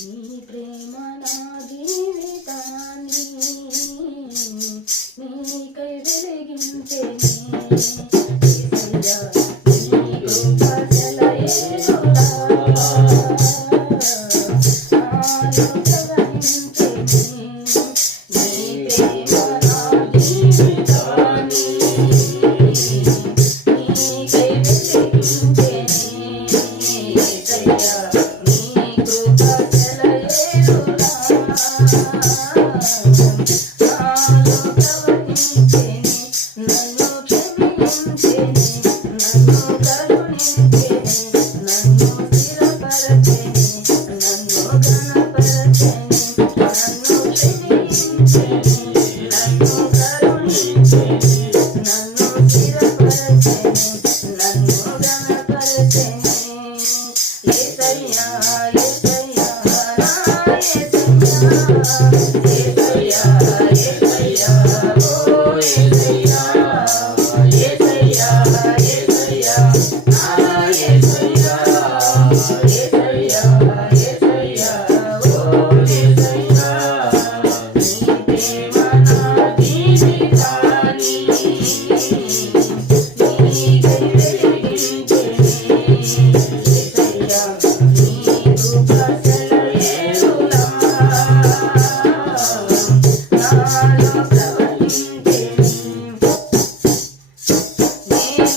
me brinca.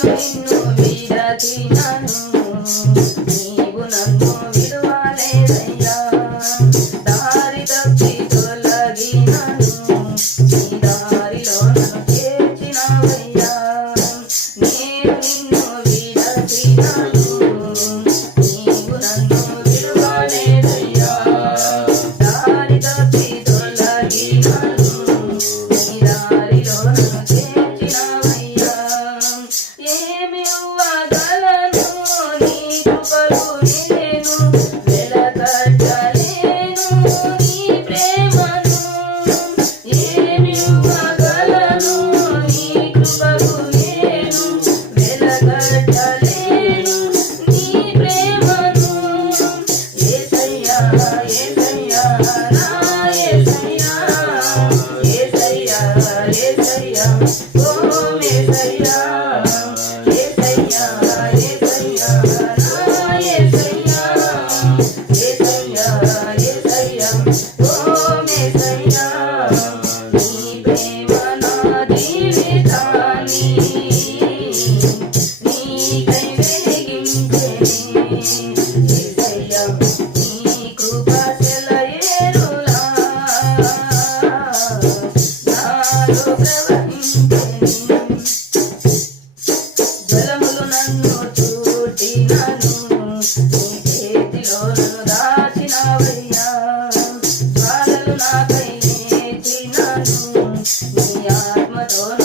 Yes. ಬರುವೆ adoro.